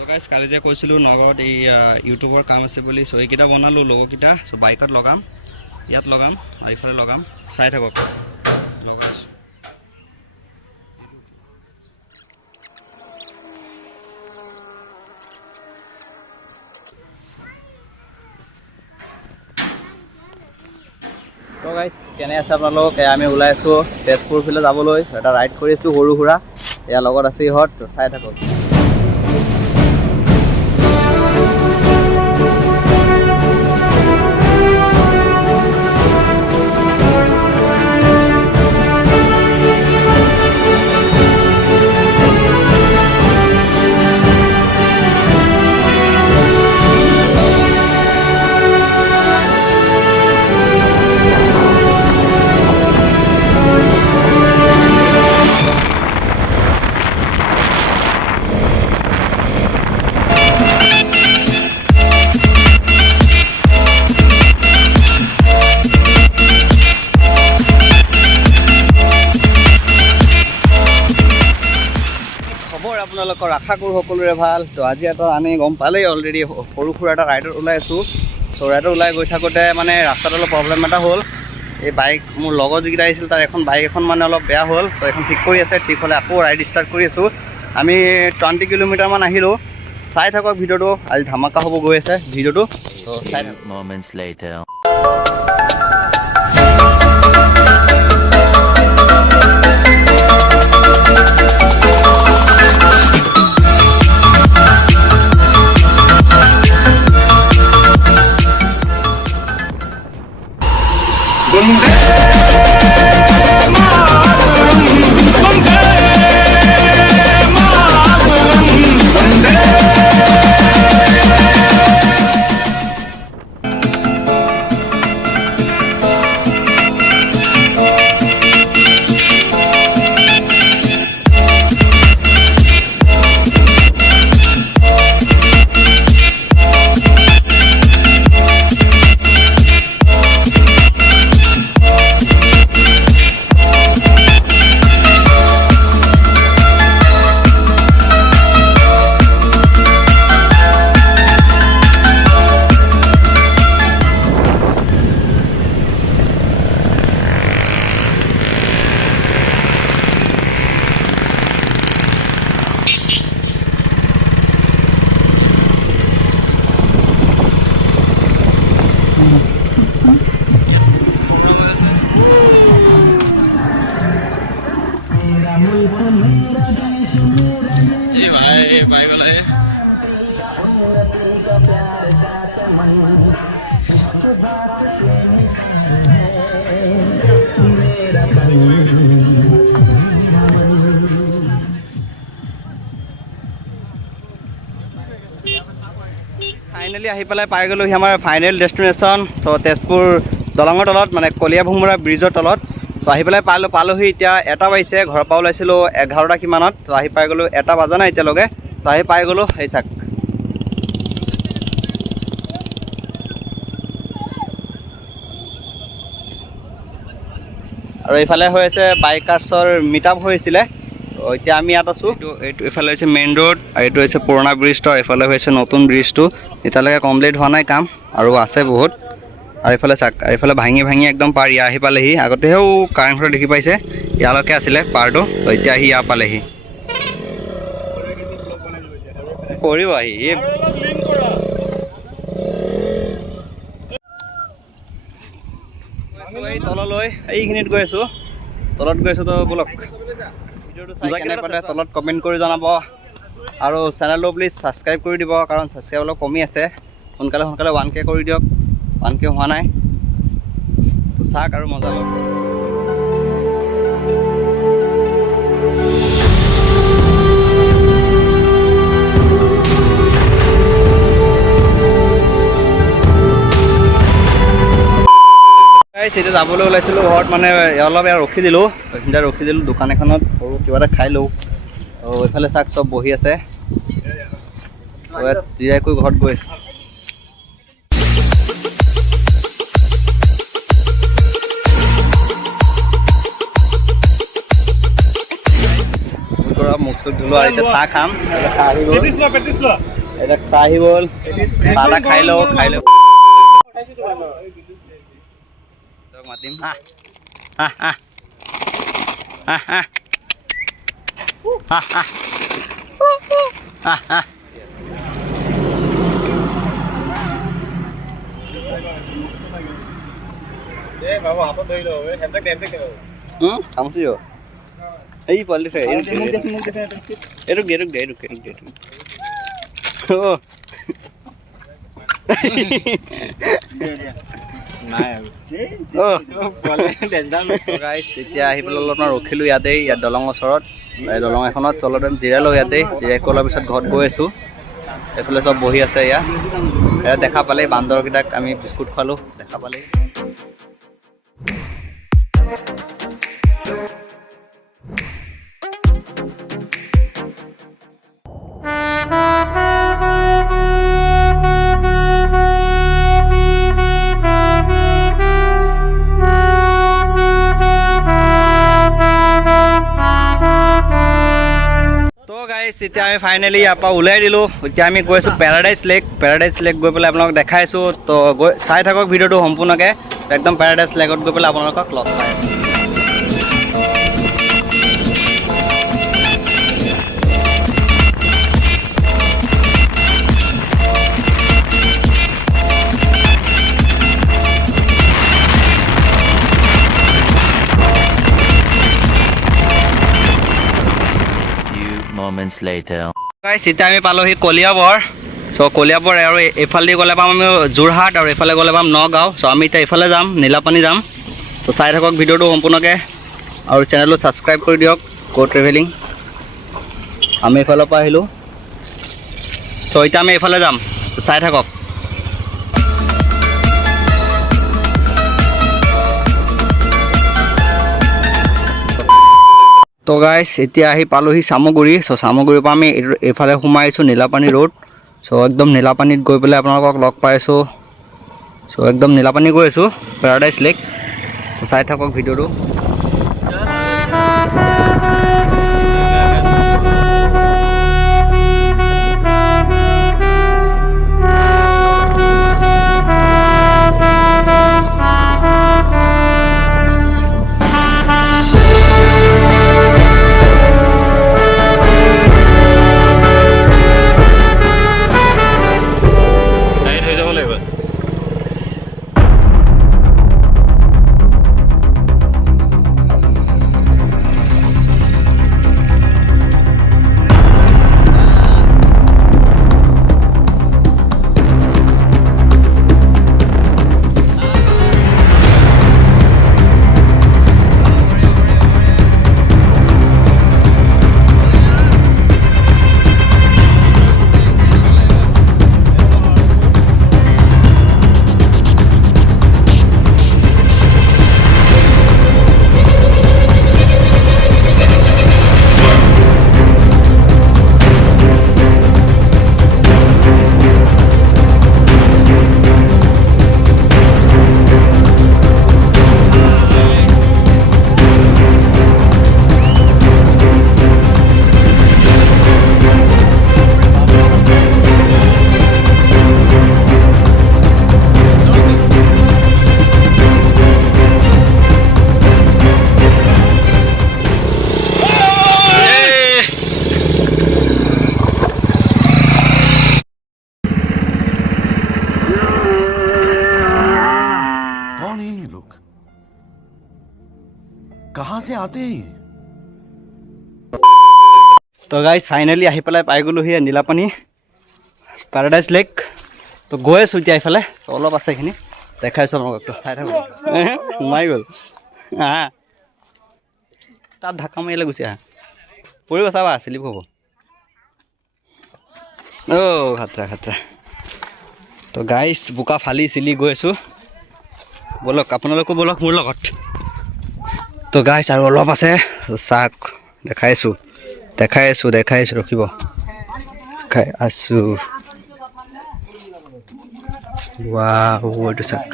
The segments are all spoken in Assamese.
তো গাইজ কালি যে কৈছিলোঁ নগৰত এই ইউটিউবৰ কাম আছে বুলি চ' এইকেইটা বনালোঁ লগৰকেইটা চ' বাইকত লগাম ইয়াত লগাম আৰু এইফালে লগাম চাই থাকক লগাইছোঁ তো গাইজ কেনে আছে আপোনালোক আমি ওলাই আছোঁ তেজপুৰ ফালে যাবলৈ এটা ৰাইড কৰি আছোঁ সৰু সুৰা এয়া লগত আছে ইহঁত চাই থাকক আপোনালোকৰ আশা কৰোঁ সকলোৰে ভাল তো আজি এটা আমি গম পালেই অলৰেডি সৰু সুৰা এটা ৰাইডত ওলাই আছোঁ চ' ৰাইডত ওলাই গৈ থাকোঁতে মানে ৰাস্তাত অলপ প্ৰব্লেম এটা হ'ল এই বাইক মোৰ লগৰ যিকেইটা আহিছিল তাৰ বাইক এখন মানে অলপ বেয়া হ'ল চ' এখন ঠিক কৰি আছে ঠিক হ'লে আকৌ ৰাইড ষ্টাৰ্ট কৰি আছোঁ আমি 20 কিলোমিটাৰমান আহিলোঁ চাই থাকক ভিডিঅ'টো আজি ধামাকা হ'ব গৈ আছে ভিডিঅ'টো চ' চাই থাকক भाई वाला है फाइनली आहि पेলাই पाइ गलो আমাৰ ফাইনেল ডেষ্টিনেশ্যন তো তেজপুৰ দলঙৰ তলত মানে কলিয়া-ভুমুৰা ব্ৰিজৰ তলত তো আহি পেলাই পালোহি এতিয়া 1টা বাজিছে ঘৰৰ পৰা ওলাইছিলোঁ 11টা কিমানত তো আহি পাই গলো 1টা বাজা নাই এতিয়ালৈকে তো আহি পাই গলো এই চাক আৰু এইফালে হৈ আছে বাইকাৰ্ছৰ মিটআপ হৈছিলে এতিয়া আমি ইয়াত আছোঁ এইটো এইফালে হৈছে মেইন ৰোড আৰু এইটো হৈছে পুৰণা ব্ৰিজটো এইফালে হৈছে নতুন ব্ৰিজটো এতিয়ালৈকে কমপ্লিট হোৱা নাই কাম আৰু আছে বহুত আৰু এইফালে চাক এইফালে ভাঙি একদম পাৰ ইয়া আহি পালেহি আগতেও কাৰেণ্টৰ দেখি পাইছে ইয়ালৈকে আছিলে পাৰটো তো এতিয়া আহি ইয়া পালেহি কৰিব আহি তললৈ এইখিনিত গৈ আছোঁ তলত গৈ আছোঁ তো বলক ভিডিঅ'টো চাই কেনে পালে তলত কমেণ্ট কৰি জনাব আৰু চেনেলটো প্লিজ ছাবস্ক্ৰাইব কৰি দিব কাৰণ ছাবস্ক্ৰাইব অলপ কমি আছে সোনকালে 1K কৰি দিয়ক 1K হোৱা নাই তো চাওক আৰু মজা লওক এতিয়া যাবলৈ ওলাইছিলোঁ ঘৰত মানে অলপ ৰখি দিলোঁ দোকান এখনত সৰু কিবা এটা খাই লওঁ আৰু এইফালে চাওক চব বহি আছে জিৰাই কৰি ঘৰত গৈ আছোঁ মুখ চুখ ধুলোঁ আৰু এতিয়া চাহ খাম চাহ আহি গ'ল এতিয়া চাহ আহি গ'ল চাহ এটা খাই লওঁ মাতিম খামুচি এই পোৱালি এইটোক দিয়ে এতিয়া আহি পেলাই অলপমান ৰখিলোঁ ইয়াত দলঙৰ ওচৰত দলং এখনত তলত জিৰাই লওঁ জিৰাই কৰি পিছত ঘৰত গৈ আছোঁ এইফালে চব বহি আছে ইয়াত দেখা পালেই বান্দৰকেইটাক আমি বিস্কুট খোৱালোঁ দেখা পালেই এতিয়া আমি ফাইনেলি ইয়াৰ পৰা ওলাই দিলোঁ এতিয়া আমি গৈ আছোঁ পেৰাডাইজ লেক গৈ পেলাই আপোনালোকক দেখাইছোঁ তো গৈ চাই থাকক ভিডিঅ'টো সম্পূৰ্ণকৈ একদম পেৰাডাইজ লেকত গৈ পেলাই আপোনালোকক লগ পাই আছোঁ এতিয়া আমি পালোহি কলিয়াবৰ কলিয়াবৰ আৰু এইফালেদি গ'লে পাম আমি যোৰহাট আৰু এইফালে গ'লে পাম নগাঁও আমি এতিয়া এইফালে যাম নীলাপানী যাম তো চাই থাকক ভিডিঅ'টো সম্পূৰ্ণকৈ আৰু চেনেলটো ছাবস্ক্ৰাইব কৰি দিয়ক ট্ৰেভেলিং আমি এইফালৰ পৰা আহিলোঁ এতিয়া আমি এইফালে যাম তো চাই থাকক তো গাইছ এতিয়া আহি পালোহি চামগুৰি চামগুৰিৰ পৰা আমি এইফালে সোমাই আহিছোঁ নীলাপানী ৰোড একদম নীলাপানীত গৈ পেলাই আপোনালোকক লগ পাইছোঁ একদম নীলাপানী গৈ আছোঁ পেৰাডাইজ লেক চাই থাকক ভিডিঅ'টো তো গাইছ এতিয়া আমি পালোহি চামগুৰি চামগুৰিৰ পৰা আমি এইফালে সোমাই আহিছোঁ নীলাপানী ৰোড একদম নীলাপানীত গৈ পেলাই আপোনালোকক লগ পাইছোঁ একদম নীলাপানী গৈ আছোঁ পেৰাডাইজ লেক চাই থাকক ভিডিঅ'টো তো গাইছ এতিয়া আহি পালোহি কলিয়াবৰ কলিয়াবৰ আৰু এইফালে গ'লে পাম আমি যোৰহাট আৰু এইফালে গ'লে পাম নগাঁও আমি এতিয়া এইফালে যাম নীলাপানী ৰোড একদম নীলাপানী গৈ আছোঁ চাই থাকক ভিডিঅ'টো कहां से आते हैं? তো গাইজ ফাইনেলি আহি পেলাই পাই গ'লোহি নীলাপানী পেৰাডাইজ লেক। তো গৈ আছোঁ এতিয়া এইফালে, অলপ আছে এইখিনি দেখাইছোঁ আপোনালোকক, চাই থাকোঁ। সোমাই গ'ল হা, তাত ঢাকা মাৰিলে গুচি আহা, পৰিব চাবা, শ্লিপ হ'ব। অ' খাতৰা খাতৰা। তো গাইজ বোকা ফালি চিলি গৈ আছোঁ, ব'লক আপোনালোকো ব'লক মোৰ লগত। তো গাইজ আৰু অলপ আছে, চাওক দেখাইছোঁ ৰখিব, খাই আছোঁ। এইটো চাওক।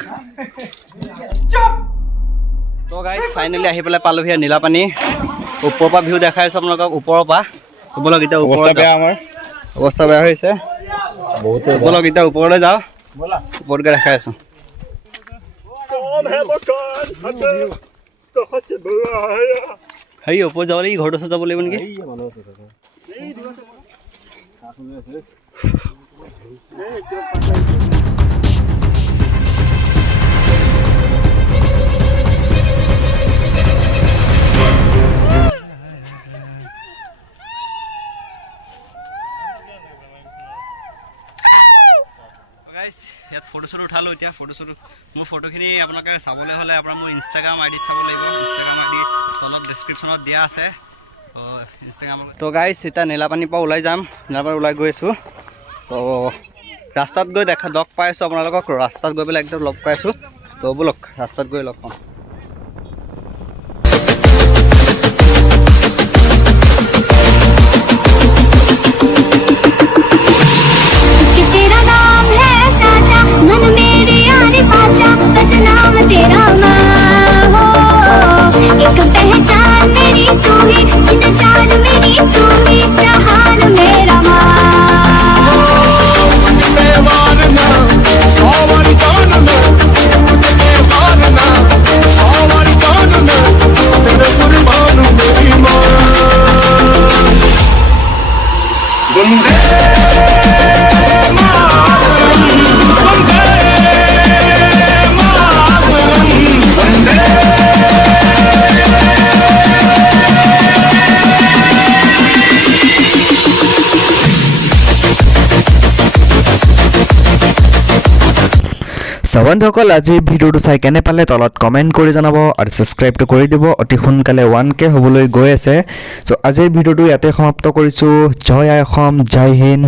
তো গাইজ ফাইনেলি আহি পেলাই পালোহি নীলাপানী। ওপৰৰ পৰা ভিউ দেখাই আছোঁ আপোনালোকক, ওপৰৰ পৰা। ব'লক এতিয়া ওপৰত যাওঁ, আমাৰ অৱস্থা বেয়া হৈছে। ব'লক এতিয়া ওপৰলৈ যাওঁ, ওপৰতকৈ দেখাই আছোঁ। হেৰি ওপৰত যাব লাগিব, ঘৰটোৰ ওচৰত যাব লাগিব নেকি? ইয়াত ফটো চটো উঠালোঁ। এতিয়া মোৰ ফটোখিনি আপোনালোকে চাবলৈ হ'লে আপোনাৰ মোৰ ইনষ্টাগ্ৰাম আইডিত চাব লাগিব। ইনষ্টাগ্ৰাম আইডি তলত ডিছক্ৰিপশ্যনত দিয়া আছে ইনষ্টাগ্ৰামত। তো গাইজ এতিয়া নীলাপানীৰ পৰা ওলাই যাম, নীলাপানী ওলাই গৈ আছোঁ। তো ৰাস্তাত গৈ লগ পাই আছোঁ আপোনালোকক, ৰাস্তাত গৈ পেলাই একদম লগ পাই আছোঁ। তো ব'লক ৰাস্তাত গৈ লগ পাম। বন্ধুসকল আজিৰ ভিডিঅ'টো চাই কেনে পালে তলত কমেণ্ট কৰি জনাব আৰু ছাবস্ক্ৰাইবটো কৰি দিব। অতি সোনকালে 1K হ'বলৈ গৈ আছে। চ' আজিৰ ভিডিঅ'টো ইয়াতে সমাপ্ত কৰিছোঁ। জয় আই অসম, জয় হিন্দ।